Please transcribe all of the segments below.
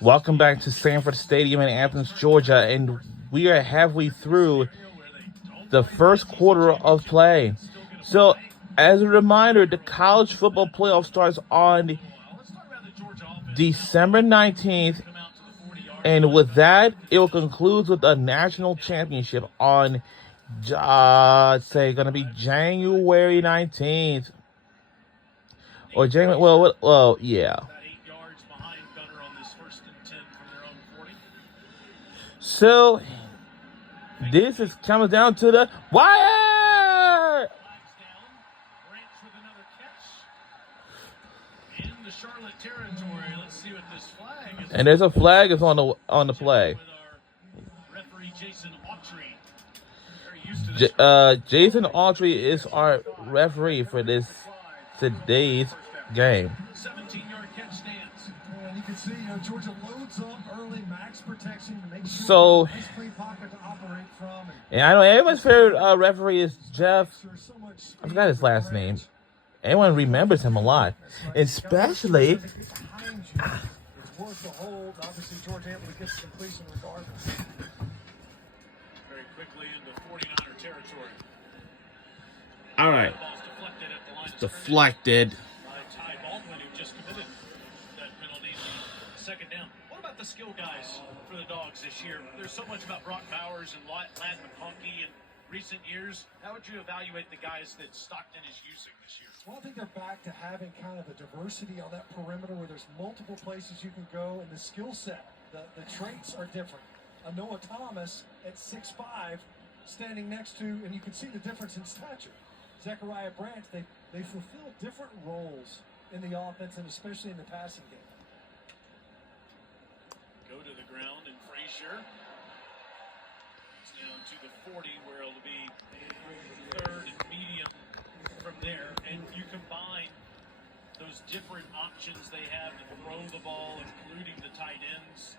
Welcome back to Sanford Stadium in Athens, Georgia, and we are halfway through the first quarter of play. So, as a reminder, the college football playoff starts on December 19th, and with that, it will conclude with a national championship on, going to be January 19th. Or January, yeah. So, this is coming down to the wire. And there's a flag is on the play. Jason Autry is our referee for today's game. 17-yard catch stands. And you can see Georgia loads up early, max protection to make sure nice clean pocket to operate from. And I know everyone's favorite referee is Jeff. I forgot his last name. Everyone remembers him a lot, especially. It's worth the hold. Obviously, Georgia able to get the completion regardless. Very quickly into 49er territory. All right. It's deflected. Ty Baldwin, who just committed that penalty, second down. What about the skill guys for the Dogs this year? There's so much about Brock Bowers and Ladd McConkey in recent years. How would you evaluate the guys that Stockton is using this year? Well, I think they're back to having kind of a diversity on that perimeter where there's multiple places you can go, and the skill set, the traits are different. Noah Thomas at 6'5", standing next to, and you can see the difference in stature. Zechariah Branch, they fulfill different roles in the offense and especially in the passing game. Go to the ground, and Frazier it's down to the 40, where it'll be third and medium from there. And you combine those different options they have to throw the ball, including the tight ends,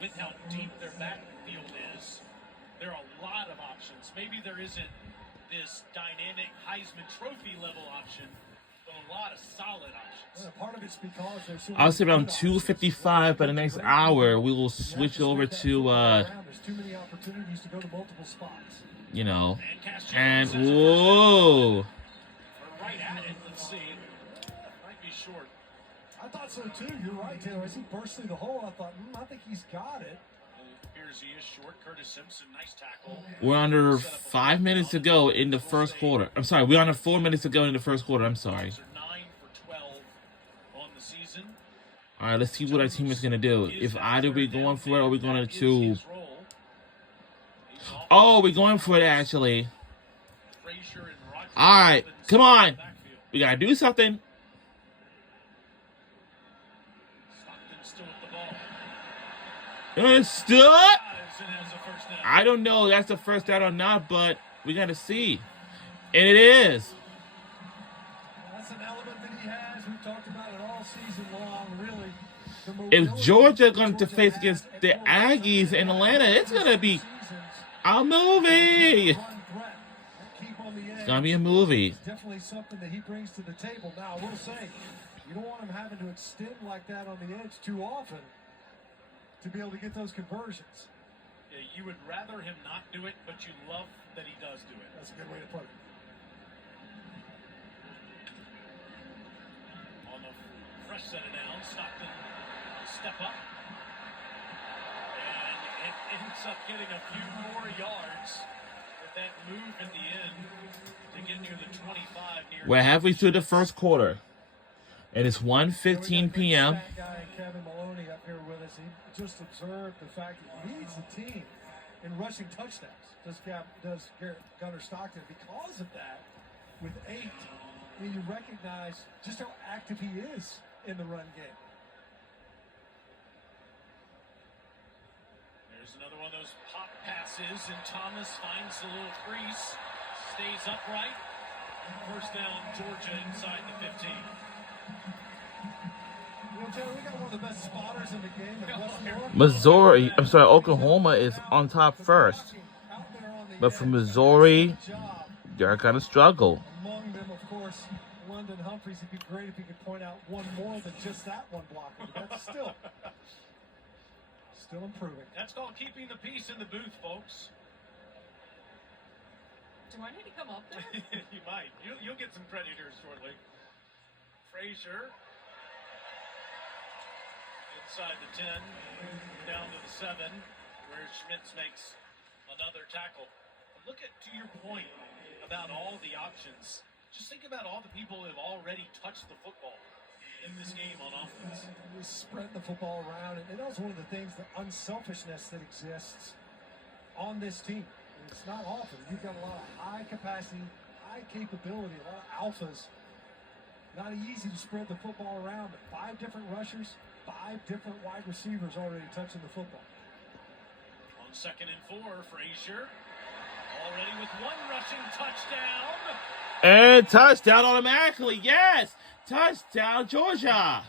with how deep their backfield is. There are a lot of options. Maybe there isn't this dynamic Heisman Trophy level option, but a lot of solid options. Part of it's because I'll say around 2:55, by the next hour, we will switch over to, there's too many opportunities to go to multiple spots. And whoa. Right at it, let's see. Might be short. I thought so too. You're right, Taylor. As he burst through the hole, I thought, I think he's got it. He is short. Curtis Simpson, nice tackle. We're under 5 minutes to go in the first quarter. I'm sorry, we're under 4 minutes to go in the first quarter. I'm sorry. 9 for 12 on the season. All right, let's see what our team is going to do. If either we're going for it or we're going to... Oh, we're going for it, actually. All right, come on. We got to do something. Understood. I don't know if that's the first down or not, but we got to see. And it is. That's an element that he has. We've talked about it all season long, really. If Georgia going to face against the Aggies in Atlanta, it's going to be a movie. It's going to be a movie. It's definitely something that he brings to the table. Now, I will say, you don't want him having to extend like that on the edge too often to be able to get those conversions. Yeah, you would rather him not do it, but you love that he does do it. That's a good way to put it. On the fresh set of downs, Stockton step up. And it ends up getting a few more yards with that move at the end to get near the 25. We're halfway through the first quarter. And it's 1:15 p.m. Kevin Maloney up here with us. He just observed the fact that he leads the team in rushing touchdowns. Does Gunnar Stockton. Because of that, with 8, you recognize just how active he is in the run game. There's another one of those pop passes, and Thomas finds the little crease, stays upright. First down, Georgia inside the 15. Oklahoma is on top first. But for Missouri, they're kind of struggle. Among them, of course, London Humphreys. It'd be great if you could point out one more than just that one blocker. But still, Still improving. That's called keeping the peace in the booth, folks. Do I need to come up there? You might. You'll get some credit here shortly. Frazier. Inside the 10, down to the 7, where Schmitz makes another tackle. Look at, to your point about all the options. Just think about all the people who have already touched the football in this game on offense. We spread the football around, and that's one of the things, the unselfishness that exists on this team. It's not often. You've got a lot of high capacity, high capability, a lot of alphas. Not easy to spread the football around, but 5 different rushers, 5 different wide receivers already touching the football. On 2nd and 4, Frazier already with 1 rushing touchdown. And touchdown automatically. Yes. Touchdown, Georgia.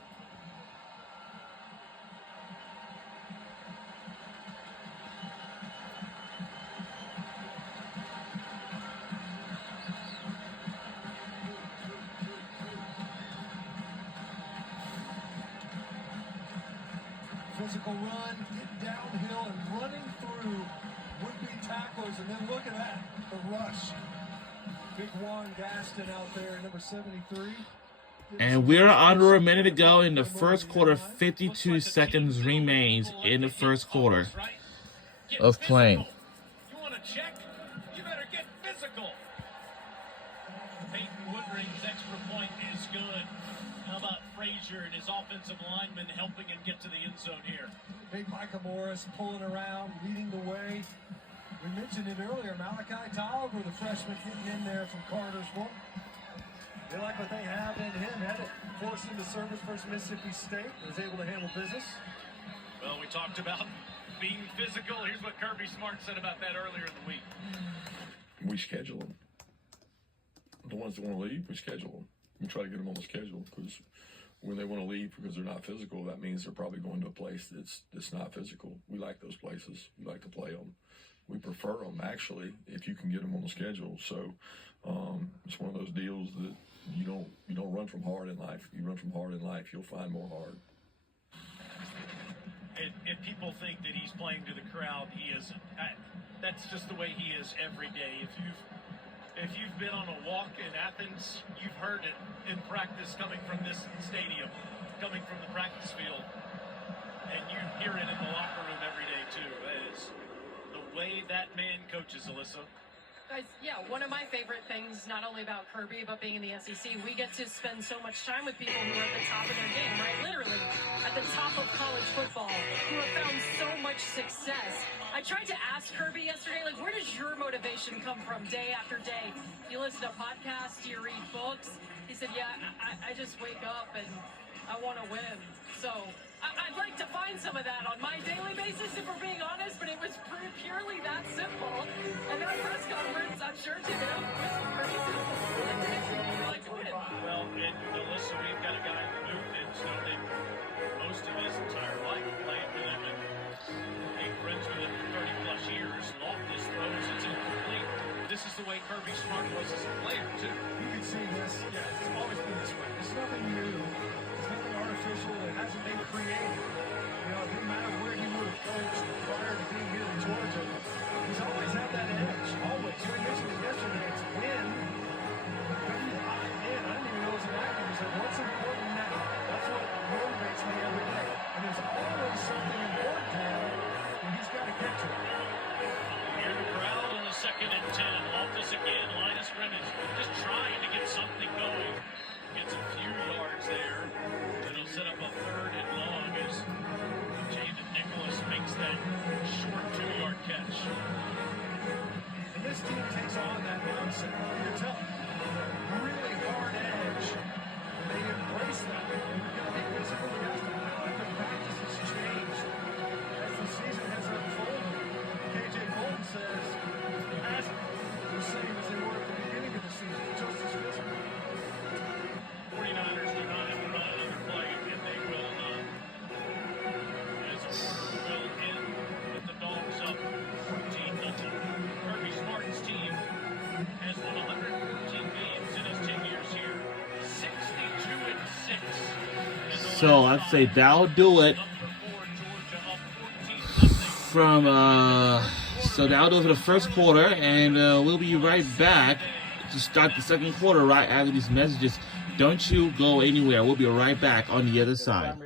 Physical run, getting downhill and running through would-be tacklers, and then look at that, the rush. Big Juan Gaston out there, number 73. And we're under a minute to go in the first quarter. 52 seconds remains in the first quarter of playing. You want to check? You better get physical. Peyton Woodring's extra point is good. How about Frazier and his offensive lineman helping him get to the end zone here? Big Micah Morris pulling around, leading the way. We mentioned it earlier, Malachi Tolliver, the freshman, getting in there from Cartersville. They like what they have in him. Had it forced into service versus Mississippi State. Was able to handle business. Well, we talked about being physical. Here's what Kirby Smart said about that earlier in the week. We schedule them. The ones that want to leave, we schedule them. We try to get them on the schedule because when they want to leave because they're not physical, that means they're probably going to a place that's not physical. We like those places. We like to play them. We prefer them, actually, if you can get them on the schedule. So it's one of those deals that you don't run from hard in life. You run from hard in life, you'll find more hard. If people think that he's playing to the crowd, he isn't. That's just the way he is every day. If you've been on a walk in Athens, you've heard it in practice coming from this stadium, coming from the practice field, and you hear it in the locker room every day too. That is the way that man coaches, Alyssa. Guys, yeah, one of my favorite things, not only about Kirby, but being in the SEC, we get to spend so much time with people who are at the top of their game, right? Literally, at the top of college football, who have found so much success. I tried to ask Kirby yesterday, like, where does your motivation come from day after day? Do you listen to podcasts? Do you read books? He said, yeah, I just wake up and I want to win. So I'd like to find some of that on my daily basis, if we're being honest, but it was purely that simple. And that press conference, I'm sure to him, was pretty simple. You like to win. Well, and Alyssa, we've got a guy in the booth that's known him most of his entire life, playing with him and being friends with him for 30 plus years. Loftus throws, it's incomplete. This is the way Kirby Smart was as a player, too. You can see this. Yeah, it's always been this way. It's nothing new. It's nothing artificial. It hasn't been created. You know, it didn't matter where he would have coached prior to being here in Georgia. He's always had that edge. Always. You mentioned it yesterday. It's win. I didn't even know it was an acronym. He said, what's important now? That's what motivates me every day. And there's always something important to him, and he's got to get to it. Hear the crowd on the 2nd and 10. Loftus again, line of scrimmage, just trying to get something going. Gets a few yards there. And he'll set up a 3rd and long as Jaden Nicholas makes that short 2-yard catch. And this team takes on that mindset. You're tough. Really hard edge. And they embrace that. You've got to be physical. You have to know that the practice has changed as the season has unfolded. KJ Bolton says it hasn't. The same as they were at the beginning of the season, just as physical. 49ers do not have to run another play, and they will not. As a quarter will end with the Dogs up 14-0. Kirby Smart's team has won 114 games in his 10 years here. 62-6. So I'd say that'll do it from, so that'll do it for the first quarter, and we'll be right back to start the second quarter right after these messages. Don't you go anywhere. We'll be right back on the other side.